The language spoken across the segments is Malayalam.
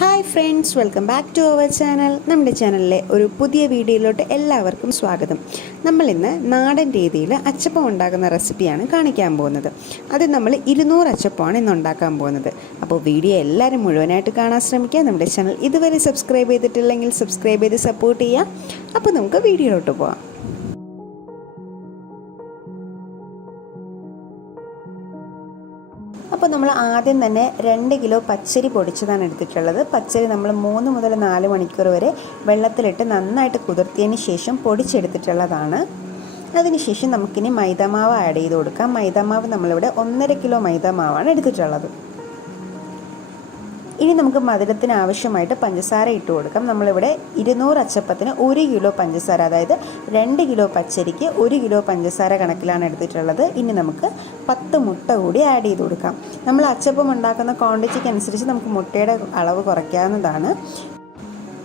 Hi friends welcome back to our channel. നമ്മുടെ ചാനലിലെ ഒരു പുതിയ വീഡിയോയിലോട്ട് എല്ലാവർക്കും സ്വാഗതം. നമ്മൾ ഇന്ന് നാടൻ രീതിയിൽ അച്ചപ്പം ഉണ്ടാക്കുന്ന റെസിപ്പിയാണ് കാണിക്കാൻ പോകുന്നത്. അത് നമ്മൾ ഇരുന്നൂറ് അച്ചപ്പമാണ് ഇന്ന് ഉണ്ടാക്കാൻ പോകുന്നത്. അപ്പോൾ വീഡിയോ എല്ലാവരും മുഴുവനായിട്ട് കാണാൻ ശ്രമിക്കുക. നമ്മുടെ ചാനൽ ഇതുവരെ സബ്സ്ക്രൈബ് ചെയ്തിട്ടില്ലെങ്കിൽ സബ്സ്ക്രൈബ് ചെയ്ത് സപ്പോർട്ട് ചെയ്യുക. അപ്പോൾ നമുക്ക് വീഡിയോയിലോട്ട് പോകാം അപ്പോൾ നമ്മൾ ആദ്യം തന്നെ രണ്ട് കിലോ പച്ചരി പൊടിച്ചതാണ് എടുത്തിട്ടുള്ളത്. പച്ചരി നമ്മൾ മൂന്ന് മുതൽ നാല് മണിക്കൂർ വരെ വെള്ളത്തിലിട്ട് നന്നായിട്ട് കുതിർത്തിയതിന് ശേഷം പൊടിച്ചെടുത്തിട്ടുള്ളതാണ്. അതിനുശേഷം നമുക്കിനി മൈദമാവ് ആഡ് ചെയ്ത് കൊടുക്കാം. മൈദമാവ് നമ്മളിവിടെ ഒന്നര കിലോ മൈദമാവാണ് എടുത്തിട്ടുള്ളത്. ഇനി നമുക്ക് മധുരത്തിന് ആവശ്യമായിട്ട് പഞ്ചസാര ഇട്ട് കൊടുക്കാം. നമ്മളിവിടെ ഇരുന്നൂറ് അച്ചപ്പത്തിന് ഒരു കിലോ പഞ്ചസാര അതായത് രണ്ട് കിലോ പച്ചരിക്ക് ഒരു കിലോ പഞ്ചസാര കണക്കിലാണ് എടുത്തിട്ടുള്ളത്. ഇനി നമുക്ക് പത്ത് മുട്ട കൂടി ആഡ് ചെയ്ത് കൊടുക്കാം. നമ്മൾ അച്ചപ്പം ഉണ്ടാക്കുന്ന ക്വാണ്ടിറ്റിക്ക് അനുസരിച്ച് നമുക്ക് മുട്ടയുടെ അളവ് കുറയ്ക്കാവുന്നതാണ്.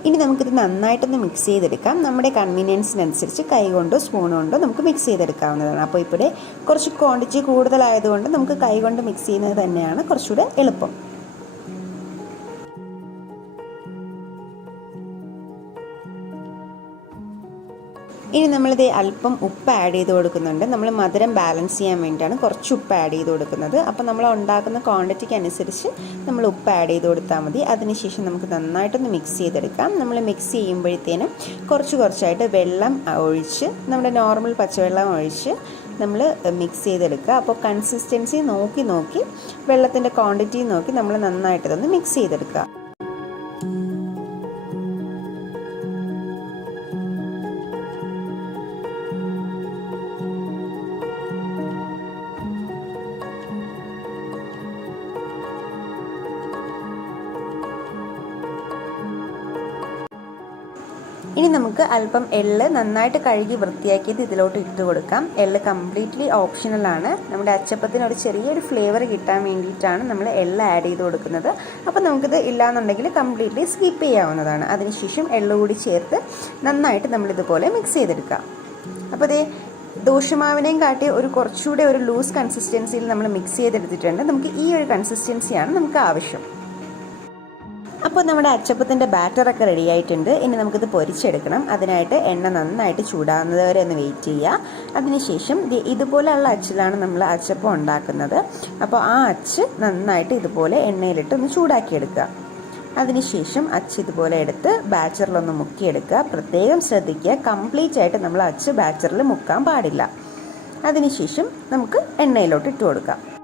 ഇനി നമുക്കിത് നന്നായിട്ടൊന്ന് മിക്സ് ചെയ്തെടുക്കാം. നമ്മുടെ കൺവീനിയൻസിനനുസരിച്ച് കൈ കൊണ്ടോ സ്പൂൺ കൊണ്ടോ നമുക്ക് മിക്സ് ചെയ്തെടുക്കാവുന്നതാണ്. അപ്പോൾ ഇവിടെ കുറച്ച് ക്വാണ്ടിറ്റി കൂടുതലായതുകൊണ്ട് നമുക്ക് കൈ കൊണ്ട് മിക്സ് ചെയ്യുന്നത് തന്നെയാണ് കുറച്ചുകൂടെ എളുപ്പം. ഇനി നമ്മളിത് അല്പം ഉപ്പ് ആഡ് ചെയ്ത് കൊടുക്കുന്നുണ്ട്. നമ്മൾ മധുരം ബാലൻസ് ചെയ്യാൻ വേണ്ടിയിട്ടാണ് കുറച്ച് ഉപ്പ് ആഡ് ചെയ്ത് കൊടുക്കുന്നത്. അപ്പോൾ നമ്മൾ ഉണ്ടാക്കുന്ന ക്വാണ്ടിറ്റിക്ക് അനുസരിച്ച് നമ്മൾ ഉപ്പ് ആഡ് ചെയ്ത് കൊടുത്താൽ മതി. അതിനുശേഷം നമുക്ക് നന്നായിട്ടൊന്ന് മിക്സ് ചെയ്തെടുക്കാം. നമ്മൾ മിക്സ് ചെയ്യുമ്പോഴത്തേനും കുറച്ച് കുറച്ചായിട്ട് വെള്ളം ഒഴിച്ച് നമ്മുടെ നോർമൽ പച്ചവെള്ളം ഒഴിച്ച് നമ്മൾ മിക്സ് ചെയ്തെടുക്കുക. അപ്പോൾ കൺസിസ്റ്റൻസി നോക്കി നോക്കി വെള്ളത്തിന്റെ ക്വാണ്ടിറ്റി നോക്കി നമ്മൾ നന്നായിട്ട് ഇതൊന്ന് മിക്സ് ചെയ്തെടുക്കുക. ഇനി നമുക്ക് അല്പം എള്ള് നന്നായിട്ട് കഴുകി വൃത്തിയാക്കിയത് ഇതിലോട്ട് ഇട്ട് കൊടുക്കാം. എള്ള് കംപ്ലീറ്റ്ലി ഓപ്ഷണലാണ് നമ്മുടെ അച്ചപ്പത്തിന് ഒരു ചെറിയൊരു ഫ്ലേവർ കിട്ടാൻ വേണ്ടിയിട്ടാണ് നമ്മൾ എള്ള് ആഡ് ചെയ്ത് കൊടുക്കുന്നത്. അപ്പോൾ നമുക്കിത് ഇല്ലാന്നുണ്ടെങ്കിൽ കംപ്ലീറ്റ്ലി സ്കിപ്പ് ചെയ്യാവുന്നതാണ്. അതിനുശേഷം എള്ള് കൂടി ചേർത്ത് നന്നായിട്ട് നമ്മളിതുപോലെ മിക്സ് ചെയ്തെടുക്കാം. അപ്പോൾ അതേ ദോഷമാവിനെയും കാട്ടി ഒരു കുറച്ചുകൂടെ ഒരു ലൂസ് കൺസിസ്റ്റൻസിയിൽ നമ്മൾ മിക്സ് ചെയ്തെടുത്തിട്ടുണ്ട്. നമുക്ക് ഈ ഒരു കൺസിസ്റ്റൻസിയാണ് നമുക്ക് ആവശ്യം. അപ്പോൾ നമ്മുടെ അച്ചപ്പത്തിന്റെ ബാറ്ററൊക്കെ റെഡി ആയിട്ടുണ്ട്. ഇനി നമുക്കിത് പൊരിച്ചെടുക്കണം. അതിനായിട്ട് എണ്ണ നന്നായിട്ട് ചൂടാകുന്നത് വരെ ഒന്ന് വെയിറ്റ് ചെയ്യുക. അതിനുശേഷം ഇതുപോലെയുള്ള അച്ചിലാണ് നമ്മൾ അച്ചപ്പം ഉണ്ടാക്കുന്നത്. അപ്പോൾ ആ അച്ച് നന്നായിട്ട് ഇതുപോലെ എണ്ണയിലിട്ട് ഒന്ന് ചൂടാക്കിയെടുക്കുക. അതിനുശേഷം അച്ച് ഇതുപോലെ എടുത്ത് ബാച്ചറിലൊന്ന് മുക്കിയെടുക്കുക. പ്രത്യേകം ശ്രദ്ധിക്കുക. കംപ്ലീറ്റ് ആയിട്ട് നമ്മൾ അച്ച് ബാച്ചറിൽ മുക്കാൻ പാടില്ല. അതിനുശേഷം നമുക്ക് എണ്ണയിലോട്ട് ഇട്ട് കൊടുക്കാം.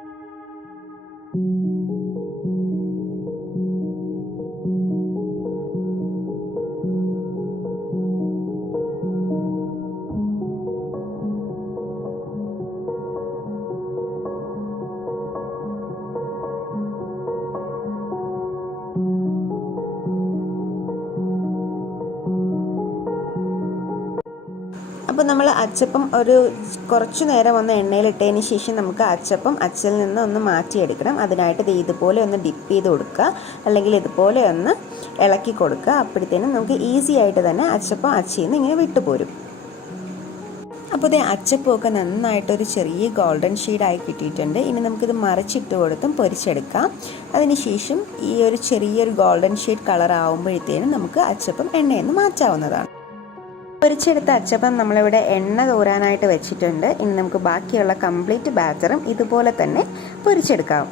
അപ്പോൾ നമ്മൾ അച്ചപ്പം ഒരു കുറച്ച് നേരം ഒന്ന് എണ്ണയിലിട്ടതിന് ശേഷം നമുക്ക് അച്ചപ്പം അച്ചിൽ നിന്ന് ഒന്ന് മാറ്റിയെടുക്കണം. അതിനായിട്ട് ഇത് ഇതുപോലെ ഒന്ന് ഡിപ്പ് ചെയ്ത് കൊടുക്കുക. അല്ലെങ്കിൽ ഇതുപോലെ ഒന്ന് ഇളക്കി കൊടുക്കുക. അപ്പോഴത്തേനും നമുക്ക് ഈസി ആയിട്ട് തന്നെ അച്ചപ്പം അച്ചിയിൽ നിന്ന് ഇങ്ങനെ വിട്ടുപോരും അപ്പോൾ ഇത് അച്ചപ്പമൊക്കെ നന്നായിട്ടൊരു ചെറിയ ഗോൾഡൻ ഷെയ്ഡായി കിട്ടിയിട്ടുണ്ട്. ഇനി നമുക്കിത് മറിച്ചിട്ട് കൊടുത്തും പൊരിച്ചെടുക്കാം. അതിനുശേഷം ഈ ഒരു ചെറിയൊരു ഗോൾഡൻ ഷെയ്ഡ് കളർ ആകുമ്പോഴത്തേനും നമുക്ക് അച്ചപ്പം എണ്ണയിൽ മാറ്റാവുന്നതാണ്. പൊരിച്ചെടുത്ത അച്ചപ്പം നമ്മളിവിടെ എണ്ണ തോരാനായിട്ട് വെച്ചിട്ടുണ്ട്. ഇനി നമുക്ക് ബാക്കിയുള്ള കംപ്ലീറ്റ് ബാറ്ററും ഇതുപോലെ തന്നെ പൊരിച്ചെടുക്കാം.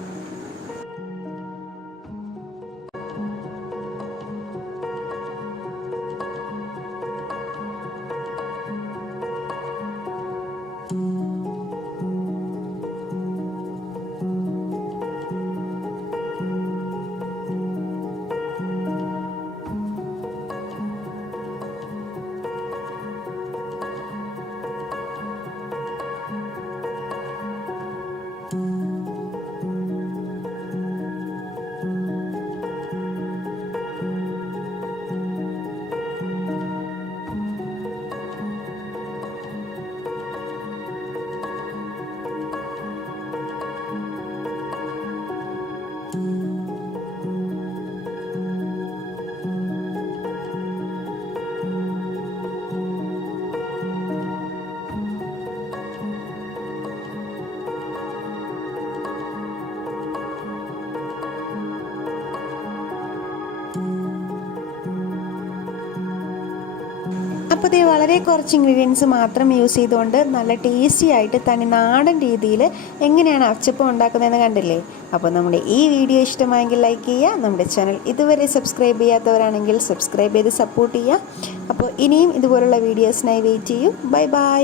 അപ്പോൾ ഇത് വളരെ കുറച്ച് ഇൻഗ്രീഡിയൻസ് മാത്രം യൂസ് ചെയ്തുകൊണ്ട് നല്ല ടേസ്റ്റി ആയിട്ട് തനി നാടൻ രീതിയിൽ എങ്ങനെയാണ് അച്ചപ്പം ഉണ്ടാക്കുന്നതെന്ന് കണ്ടില്ലേ? അപ്പോൾ നമ്മുടെ ഈ വീഡിയോ ഇഷ്ടമായെങ്കിൽ ലൈക്ക് ചെയ്യുക. നമ്മുടെ ചാനൽ ഇതുവരെ സബ്സ്ക്രൈബ് ചെയ്യാത്തവരാണെങ്കിൽ സബ്സ്ക്രൈബ് ചെയ്ത് സപ്പോർട്ട് ചെയ്യുക. അപ്പോൾ ഇനിയും ഇതുപോലുള്ള വീഡിയോസിനായി വെയിറ്റ് ചെയ്യൂ. Bye bye